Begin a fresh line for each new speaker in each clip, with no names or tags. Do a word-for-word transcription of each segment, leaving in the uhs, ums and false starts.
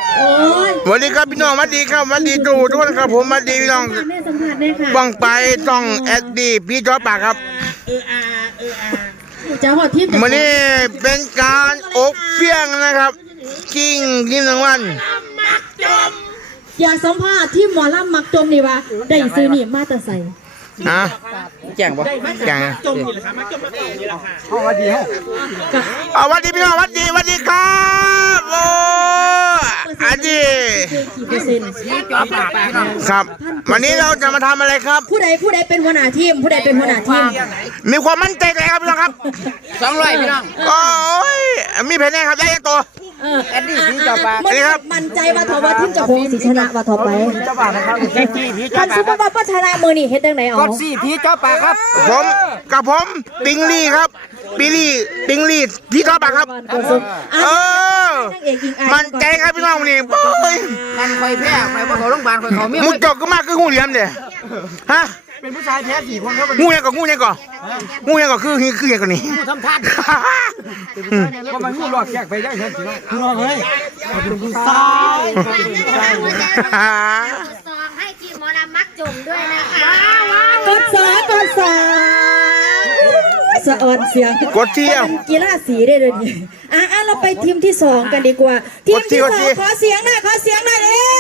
สวัสดีครับพี่น้องสวัสดีครับสวัสดีตู่ทุกคนครับผมสวัสดีพี่น้องบังไปต้องแอดดี้พี่จอปากครับวันนี้เป็นการอกเฟี้ยงนะครับกิ้งกิ้งรางวัล
อยากสัมภาษณ์ที่หมอลำมักจมนี่วะได้ซื้อนี่มาแต่ใส่
ฮะ
แจ้งบ่
แจ้ง
จมนี่แหละครับมักจมมักจมนี่แหละค่ะ
เอาวันดีฮะ
เอาวันดีพี่น้องวันดีวันดีครับโอ้อันนี้ครับวันนี้เราจะมาทำอะไรครับ
ผู้ใดผู้ใดเป็นหัวหน้าทีมผู้ใดเป็นหัวหน้าทีม
มีความมั่นใจเลยครับพี่น้องครับ
สองร้อยพี่น้อง
โอ้ยมีเพลงครับได้ตัว
แอดดี้พี่เจ้าป่า
มั่นใจว่าทว่าทีมจะคงสิชนะว่าทอไป
เจ้าป่านะครับพี่พี่
ท่านซุปเปอร์บอลพัฒนามือนี่เฮ็ดจังได๋อ๋อก
ดสี่พี่เจ้าป่าครับ
ผมกับผมปิงลี่ครับปิงลี่ปิงลี่พี่เจ้าป่าครับเออมั่นใจครับพี่น้องนี่โอ้ย
มันคอยแพ้ไปเพราะเขาโรงพยาบาลคอยเขาเมีย
มุดจกก็มากคืองูเหลี่ยมเด้ฮะ
เป็นผู้ชายแพ้สี่คนเขาเป็น
งูยังก่องูยังก่องูยังก่อคือคือยังก่อนี่
งูทำท่าเพราะมันงูหลอกแยกไปได้เห็นสิพี่น้องเฮ้ยเป็นผู้ชาย
ซองให้ทีมหมอลำมักจมด้วยนะคะ
กดสองกดสองสะออนเสียง
กดเที่ยว
กีฬาสีได้เลยนี่อ่ะอ่ะเราไปทีมที่สองกันดีกว่าทีมที่สองขอเสียงหน่อยขอเสียงหน่อยเอ๊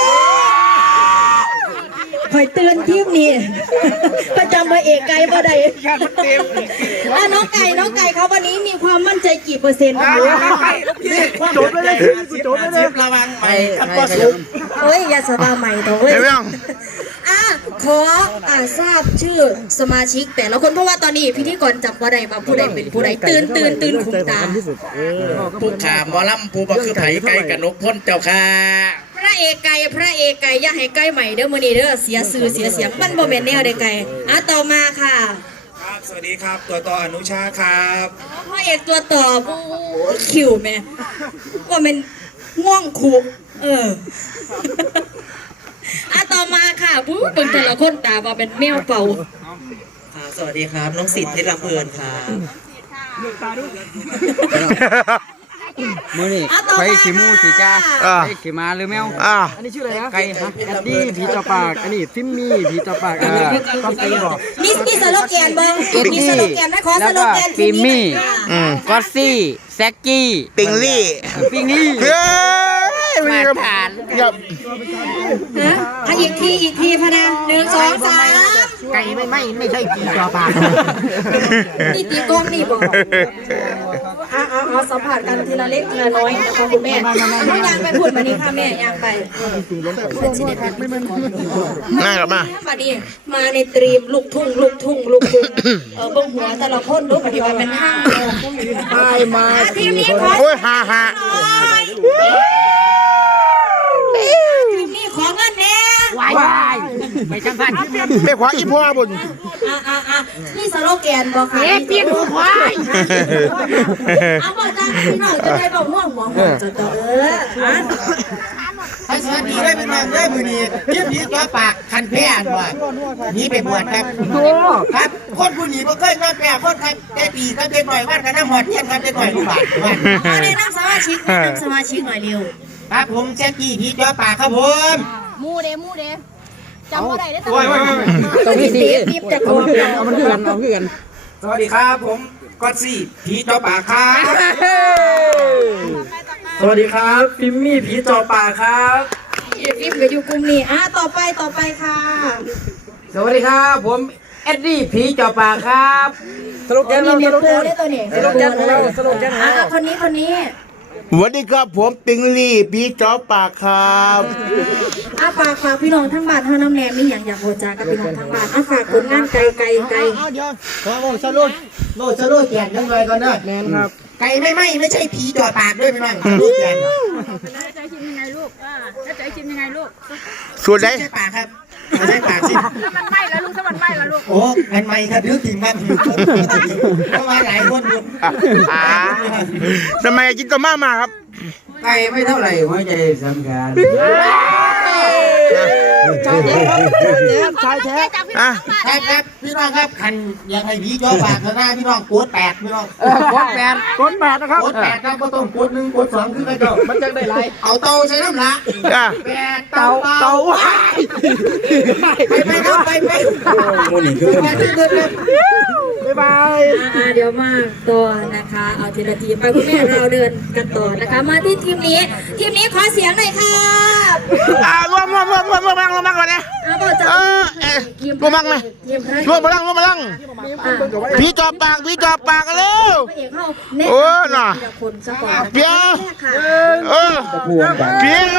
คอยเตือนทีมนี้ประจำมาเอกไก่บ่ได้อ่ะน้องไก่น้องไก่เขาวันนี้มีความมั่นใจกี่เปอร์เซ็นต์คะ
โจทย์เลยโจทย์เลยระวังไปครับก็สูง
เฮ้ยอย่าสบายใหม่ต่อเลยอ่ะขออ่าทราบชื่อสมาชิกแต่ละคนเพราะว่าตอนนี้พิธีกรจำว่าใดมาผู้ใดเป็นผู้ใดตื่นตื่นตื่นขุมตา
ผู้ขาหมอลำผู้บ่คือไผไก่กับนกพ่นเจ้าค่ะ
พระเอกไก่พระเอกไก่อย่าให้ไก่ใหม่เด้อมื้อนี้เด้อเสียชื่อเสียเสียงมันบ่แม่นแนวใดไก่อ่ะต่อมาค่ะ
ครับสวัสดีครับตัวต่ออนุชาครับ
พระเอกตัวต่อคิวแม่ว่ามันง่วงคุกเอออ่ะต่อมาค่ะผู้เป็นแต่ละคนตาว่าเป็นแมวเป่า
สวัสดีครับน้องสิทธิ์เพชรลำเพลินครับ
มือนี่ไปขี่มูสีจ้าไปขี่ม้าหรือแมวอันนี้ชื่ออะไรนะไก่ฮะแอดดี้ผีเจ้าปากอันนี้ฟิมมี่ผีเจ้าปากอันนี้ก็ไก่บอก
มีมีสโลแกนบ้างมีสโลแกนนะขอสโลแกน
ฟิมมี่ก็ซี่แซกกี้
ปิงลี่
ปิงลี่
เฮ้ย
มาทาน
ยับ
ฮะอ่ะอีกทีอีกทีพนะหนึ่งสองสาม
ไก่ไม่ไม่ไม่ใช่ผีเจ้าปาก
นี่ตีกล้องนี่บอกอ่ะเอาเอาสัมผัสกันทีละเล็กทีละน้อยนะคะคุณแม่น้องยางไปพูดมานี่ค่ะแม่ยางไป
น่ากลับมา
มาดิมาในตรีมลูกทุ่งลูกทุ่งลูกทุ่งเออบ้งหัวแต่ละคนลูกปฏิบัติเป็นห้าง
ตายมา
ทีมนี้ขอ
โอ้ยฮ่าฮ่า
ทีมนี้ขอเงินแน่
วายวายไปจังพัน
ไปขวาอีพ่อบุญ
อ่ะอ่ะอ่ะนี่สโลแกนบอกค่ะ
เอ๊ะพี่ดูควาย
เอาบอกจ้าพี่น้องจะได้บอกม่วงหัวหัวจะต่อเออ
ให้สวัสดีได้เป็นแบบได้มือนี้เทียบนี้ตัวปากคันแพ้ว่านี้ไปบวชครับครับคนผู้นี้บ่เคยนอนแพ้คนครับได้ปีก็เป็นหน่อยวันกันน้ำหอดเทียนครับเป็นหน่อยลูกบาท
เอาแนะนำสมาชิกแนะนำสมาชิกหน่อยเร็ว
ครับผมแจ๊กกี้พี่ตัวปากครับผม
มูเดมูเดจำว่าไรได้
ตอนนี้
ต้องมีตีบจะโกง
เอามันคือกันเอาคือกัน
สวัสดีครับผมก็ซี่ผีจอป่าครับ
สวัสดีครับฟิมมี่ผีจอป่าครับ
ฟิมกับอยู่กลุ่มนี้อ่ะต่อไปต่อไปค่ะ
สวัสดีครับผมเอ็ดดี้ผีจอป่าครับสโลแกนเราสโลแกนสโลแกนของเราสโลแกนของเรา
คนนี้คนนี้
สวัสดีครับผมปิงลี่พี่จอปากครับ
อาฝากฝากพี่น้องทั้งบ้านทั้งน้ำแนมนี่อย่างอยากโหจากับพี่น้องทั้งบ้านอาฝากผลงานไกลไกลไกล
เอาเดี๋ยวขอโอ้สโลโลสโลแกนยังไงก่อนนะแมนครับ
ไก่ไม่ไม่ไม่ใช่ผีจอปากด้วยพี่น้องลูกแกน
ใจชิมยังไงลูกอ่าใจชิมยังไงลูก
ส่วนไหน
ใช่ปากครับไม่ใช่ปากสิ
มันไม่แล้วลูกถ้ามันไม่แล้วลูก
โอ้อันไม่ครับนึกถึงมันเพราะว่าหลายคนดู
ทำไมกินตัวมากมาครับ
ไก่ไม่เท่าไหร่หัวใจสำคัญชายแท้ครับชายแท้ชายแท้
อ่ะ
ครับครับพี่น้องครับคันยังไงพี่จ่อปากเถอะนะพี่น้องกดแปดพี่น้อง
กดแปดกดแปดนะครับ
กดแปดครับก็ต้องกดหนึ่งกดสองคือกระจก
มันจะได้ไร
เอาเตาใช้น้ำละ
อ่ะ
แปดเตาเตาไปไปครับไปไปโมนี่คือคน
บ๊ายบาย
อ่าเดี๋ยวมาต่อนะคะ เอาทีละทีมไปคุณแม่เราเดินกันต่อนะคะ มาที่ทีมนี้ ทีมนี้ขอเสียงหน่อยค่ะ
อ่ะรวมรวมรวมรวมรวมพลังรวมพลังก่อนนะ
อ่าบอกจะ
เออเอ๊ะรวมพลังไหม
ทีมพระ
รวมพลังรวมพลัง
อ่า
พี่จอบปากพี่จอบปากกันเร็ว
พระเอกเข้าเน้น
โอ้น่ะ
ทีละคนซะก่อนนะคะ
เดี๋ยว
แรกค่ะ
เออเพียง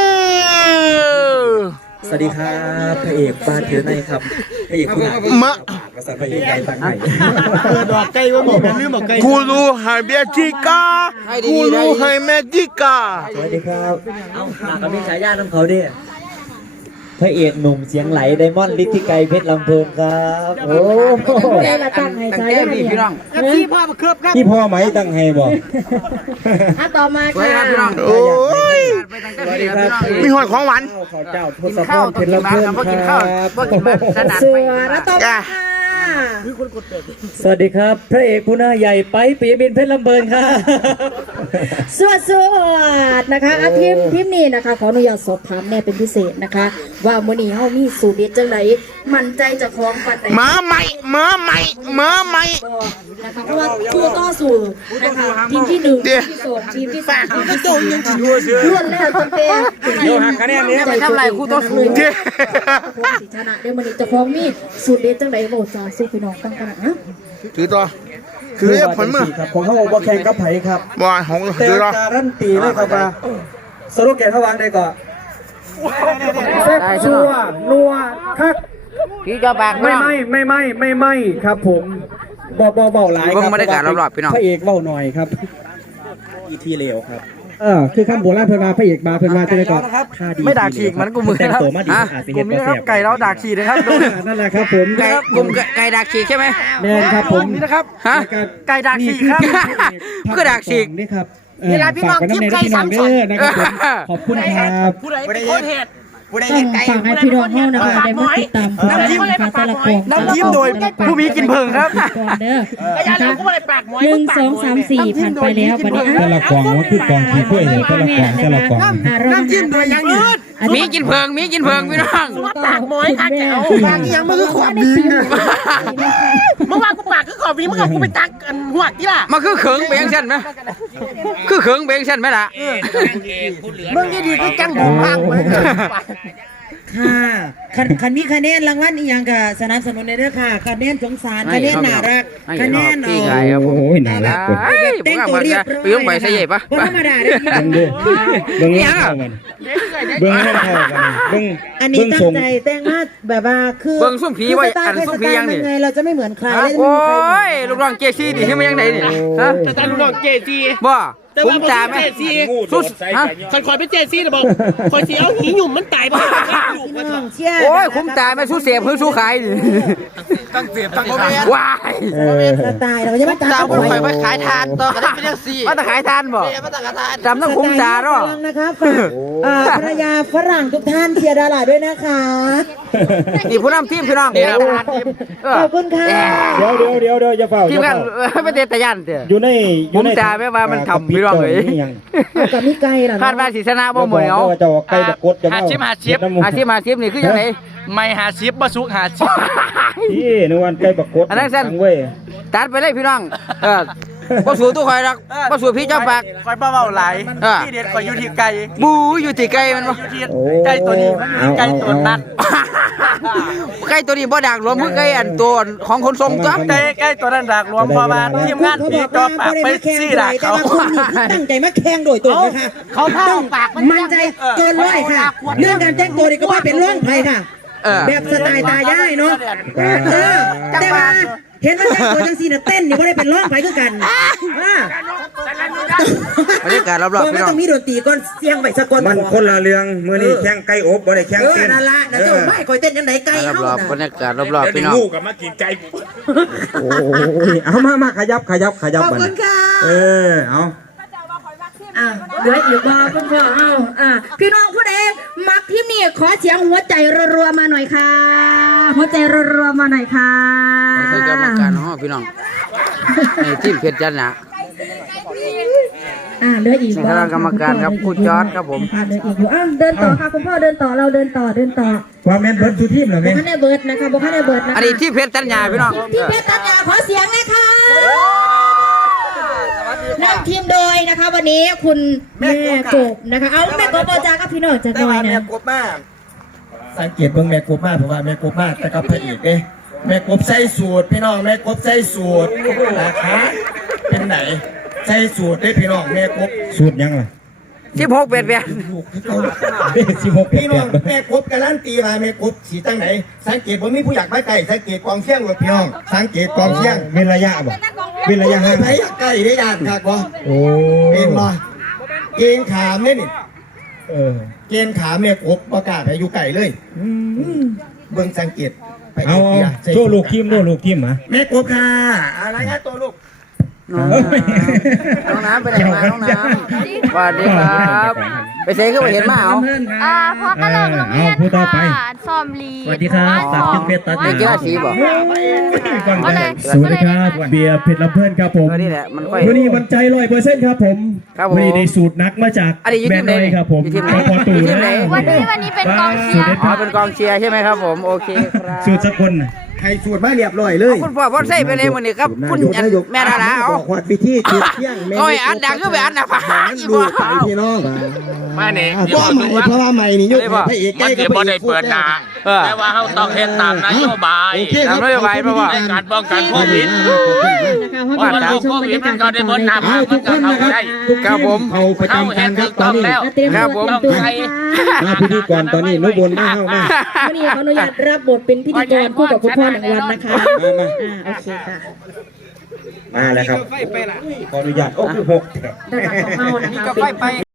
สวัสดีครับพระเอกบ้านเถือในครับพระเอกคุณอา
มะ
ภาษาพระเอกไก่ต่างไหน
ดอกไก่ว่ามีมันลืมบอกไก่
กูรู้ให้เบียจิกากูรู้ให้แมจิกา
สวัสดีครับเอ้าหนักมีฉายาน้องเขาดิพระเอกหนุ่มเสียงไหลไดมอนด์ฤทธิไกรเพชรลำเพลินครับโอ้
เดี๋ยวเราตั้งให้ใจได้เนี่ย
พี่น้องพี่พ่อมาเคลือบครับ
พี่พ่อไหมตั้งให้บอก
อ่ะต่อมา
สวัส
ค่ะ
ดีครับพี่น้อง
โอ้ย
ไปตั้งแต่พี่ครับพี่น้อง
มีหอยของหวาน
ข้าวเจ้าทศพรเพชรลำเพลินครับ
เสือแล้วต่อมาค่ะ
สวัสดีครับพระเอกผู้หน้าใหญ่ไปปียบินเพชรลำเพลินครับ
สวัสดีนะคะอาทีมทีมนี้นะคะขออนุญาตสอบถามแน่เป็นพิเศษนะคะ ว่ามื้อนี้เฮามีสูตรเด็ดจังไดมั่นใจเจะคล้าของปัดใด
หมาใหม่หมาใหม่หมาใหม่
บ่นะคะเพราะว่าคู่ต่อสู้นะคะทีมที่หนึ่งทีมที่สองทีมที่สามทีมที่สี่ล้วนแล้วตั้งแต่เดี๋ยวหักคะแนนนี้ไปทำลายคู่ต่อสู้เลยคงสิชนะเดี๋ยวมื้อนี้เจะคล้าของมีสูตรเด็ดจังไดบ่จ้าสู้พี่น้องฟังกันนะ
ถือตัวถือผลมือ
ครับของเขาบอกแข่งกับไผ่ครับ
บ่ของ
แต่
ถือตัว
การันตีเลยครับว่าสโลแกนเขาวางได้ก่อนแซ่บชัวนัวคัก
พี่เจ้าปาก
ไม่ไม่ไม่ไม่ไม่ไม่ครับผมบอบอเบาหลายครับ
เบิ่งบรรยากาศรอบๆพี่น้อง
พระเอกเบาหน่อยครับอีทีเลวครับเออคือคำโบราณเพิ่นมาพระเอกมาเพิ่นมาจะได้ก่อนไม่ด่าขีกมันกูมือแต่งตัวมาดีอาจจะเห็นว่าแซ่บไก่เราด่าขีนะครับนั่นแหละครับผม
ไก่กลุ่มไก่ดักฉีกใช่ไหม
แม่นครับผมนี่นะครับ
ฮะ
ไก่ดักฉีกครับ
เพื่อดักฉีก
นี่ครับเวลาพี่น้องจิ้มไก่ซ้ำซ้อนนะครับผมขอบคุณครับ
ผู้ใดเป็นคนเหตุผู้ใด
ต้อ
เห็
ง
นไก่
ฝากให้พี่น้องเฮานะคะได้มาติดตามผลงานนะคะแต่ละกอง
น้ำจิ้มโดยผู้มีกินเพิงครับ
ก่อนเด้อนะคะหนึ่งสองสามสี่ผ่านไปแล้ววันนี้
แต่ละกล่องว่าคือกล่องที่เพื่อนแต่ละกล่องแต่ละกล่อง
น้ำจิ้มโดยยังยืด
มีกินเพิงมีกินเพิงพี่น้อง
ปากม้อยค่ะแกวปากยังมันคือขวบดี
เมื่อวานกูปากคือขอบวีมึงกับกูไปตักกันหัวที่ล่ะ
มันคือเขิงเบงเส้นไหมคือเขิงเบงเส้นไหมล่ะ
มึงดีๆคือจังผมพังเหมือนกัน
ค่ะคันคันมีคะแนนรางวัลอีกอย่างก็สนับสนุนในเด้อค่ะคะแนนสงสารคะแนนน่ารักคะแนน
พี่
เอ่
ไก่
อ
ครับผม
โอ้ยน่ารักกว่า
แต่งตัวเรียบร้อย
ไปยุ่งไปใส่ใหญ่ปะ
บ่ธรรมดาเด้อ
เบิ่งดูเบิ่งให้เข้ากันเบิ่งให้เข้ากันเบิ่ง
อันนี้
เบิ่ง
ตั้
ท
ง
รง
ใจแต่งมาแบบว่าคือ
เบิ่งส้มผีไว้อันส้มผียังนี่
ไงเราจะไม่เหมือนใครและจะ
โอ้
ไม่มีใคร
ยลูกน้องเจซี่ดิที่มันยังไงนี่ฮะ
แต่ลูกน้องเจซี
บ่ผมจ่าไหมสุดฮะ
ฉันคอยเป็นเจซีนะบอกคอยเสียเอาหีหยุ่มมันตายไป
พี่น้องเชียร์
โอ้ยคุ้มจ่าไหมสู้เสียบคือสู้ขายดิว้าย
เออ
สไตล์เราจะไม่ตาม
จ่า
กั
ผมไป
ไว้
ขายทานต่อกันได้เป็นเรื่องสี่มาตะขายทานบ่จำต้องคุ้มจ่าเนาะ
ฝรั่งนะคะฝากเอ่อภรรยาฝรั่งทุกท่านเชียร์ดาราด้วยนะคะ
นี่ผู้นำทีมพี่น้อง
ขอบคุณค่ะ
เดี๋ยวเดี๋ยวเดี๋ยวเดี๋ยวอย่าเฝ้าอ
ทีมาน
ย่างเฝ้า
ไม่เตะตะยันเถอะ
อยู่ในอยู่ใน
ผมจ่าไม่ว่ามันทำพี่น้องเลย
เอากับมิไก่ล่ะ
คาดว่าสิชนะบ่หมดเอา
เจ้าไก่บกดจะ
หา
เมา
ชิปหาชิป
อาชีพอาชีพนี่คือยังไง
ไม่หาชิปมาซุกหาชิป
พี่นึกว่าไก่บกด
อันนั้นเส้น
ตั้งเว้ย
ตัดไปเลยพี่น้องเออบ่สู้ตู้คอยรักบ่สู้พี่เจ้าปาก
คอยเบาๆไหลที่เด็ดคอยอยู่ที่ไก่
บูอยู่ที่ไกลมันบ่
ที่ไก่ตัวนี้มันมีไก่ตัวนั้น
ไก่ตัวนี้บ่ดักหลวมคือไก่อันตัวของคนทรงตัว
ไก่ไก่ตัวนั้นดักรวมพอมาทีมงานผีจอปากไปซี่ดักเขา
แต่ว่าคนนี้ตั้งใจมาแข่งโดยตรงนะคะ
เขาพาปากมัน
มั่นใจเกินร้อยค่ะ เรื่องการแต่งตัวนี่ก็ว่าเป็นเรื่องไทยค่ะ
เออ
แบบสไตล์ตายายเนาะเออแต่ว่าเห็นว่าแต่งตัวจังสีน่ะเต้นนี่บ่ได้เป็นร้องไผคือกันว่า
บรรยากาศรอบๆ
มั
พี่
น
น้อ
ต้อง งมีดนตรีก่อนเสียงไว้สะกอน
มันคนละเรื่องมื้อนี้แข่งไก่อบบ่ได้แข่ง
เออ
เต้น
นั่นละนะเจ้าไม่คอยเต้นจังไดไกล
ร
เฮา
อบ
น่ะ
ๆบรรยากาศรอบๆพี่น้อง
โอ้ยเอามามาขยับขยับขยับ
ขอบ
บัด
คุ
นี้
ณค่ะ
เออเอา
อ่ะเหลืออีกบ่คุณพ่อเฮาอ่ะพี่น้องผู้ใดมักทีมนี้ขอเสียงหัวใจรัวๆมาหน่อยค่ะหัวใจรัวๆมาหน่อยค่ะ
คือกรรมการห้องพี่น้องในทีมเพชรจันทร์นะ
อ่าเหลืออีก
คณะกรรมการครับครูจอร์จครับผม
อ่าเหลืออีกอยู่อ่ะเดินต่อค่ะคุณพ่อเดินต่อเราเดินต่อเดินต่อ
ว่าแม่นเบิร์ดสุทีมเหรอ
บุ
แม่
คคลได้เบิร์ดนะคะบุคคลได้เบิร์ดนะคะ
อันนี้ทีมเพชรจันทร์ยาพี่น้อง
ทีมเพชรตัดยาขอเสียงเลยค่ะนำทีมโดยนะคะ วันนี้คุณแม่กบนะคะเอาแม่กบมาจากกับพี่น้องจากหน่อยนะ
สังเกตเบิ่งแม่กบมากเพราะว่าแม่กบมากแต่ก็พระเอกเด้แม่กบใส่สูตรพี่น้องแม่กบใส่สูตรนะคะเป็นไหนใส่สูตรได้พี่น้องแม่กบ
สูตรยังล่ะ
สิบหกเป็ดเปีย
ถูกที่เขา
สิบหก
พี่น้องแม่กบการันตีมาแม่กบสีตั้งไหนสังเกตว่ามีผู้อยากไปไก่สังเกตกองเชียงหรือพี่น้องสังเกตกองเชียง
เว้นระยะบ่เว้นระยะ
ให้
ห่าง
ไปอยากไก่ได้ยานครับบ่
โอ้
เป็นบ่เกณฑ์ขามเนี่ยนี่
เออ
เกณฑ์ขาแม่กบประกาศให้อยู่ไก่เลยเบิ่งสังเกตไป
เอา
เกียร์
โชว์ลูกทีมโชว์ลูกทีมมา
แม่กบค่ะอะไรนะตัวลูก
น้องน้องน้ำไปไหนมาน้องน้ำสวัสดีครับ ไปเซ็ก็ไปเห็นมาเอา
อ่าพอกระเลิกโรงเรียนค่ะซ้อมลี
สวัสดีครับตัดจุดเบ็ดตัด
ไม่กีฬาสีบ่
ก็เลย
สวัสดีครับเบียร์เพชรลำเพิ่นครับผม
เออนี่แหละมันค่อย
วันนี้มันใจร้อยเปอร์เซ็นต์ครับผม
ครับผม
วันนี้ได้สูตรนักมาจาก
อันนี้อยู่
แบ
ที
น
มไหน
น้อยครับผม
อยู่ทีมไหน
พอตู
อยู่ทีมไหน
นะ
วันนี้วันนี้เป็นกองเชียร์
อ๋อเป็นกองเชียร์ใช่ไหมครับผมโอเคครับ
สูตรสกล
ใครสูตรมาเรียบร้อยเลย
คุณพ่อพ่อใส่ไปเลยวันนี้ครับคุณแม่ดาราเอา
บอกว่าวิธีจุดเที่ยง
โอ้ยอันดังก็ไปอันดับหาอีก
ลู
ว่าก
พี่น้อง
มาเนี่ย
ก็ใหม่เพราะว่าใหม่นี่ยกพระเอกใก
มั
ล้
น
ก็
จะ
พ
บ่
ระเอ
ได้
ก
เปิดหน้าแต่ว่าเขาต้องเฮ็ดตามนโยบาย
โอเคครับ
ตามนโยบายเพราะว่า
ในการป้องกันโควิด
นะคะเพราะ
ว่า
เรา
โรค
ช
โค
มบร
วิ
ร
ด
ยา
มั
กาน ศ
ก็ได้บนหน้า
เอา
ผาก
ทุ
มั
ก
น
ท่า
ก็
น
เข้า
นะครับ
ได้
ทุกคนเขาประจำการครับตอนนี้
เตรียม
ครับ
ตัว
ผม
เตรียมตัวค่ะ
มาพิธีกรตอนนี้นุบนมาเข้ามา
วันนี้ขออนุญาตรับบทเป็นพิธีกรคู่กับคุณพ่อหนึ่งวันนะคะ
มามา
อ่าโอเคค่ะ
มาแล้วครับขออนุญาตโอ้คือหก
ด้านหลังของเรานะคะเป็น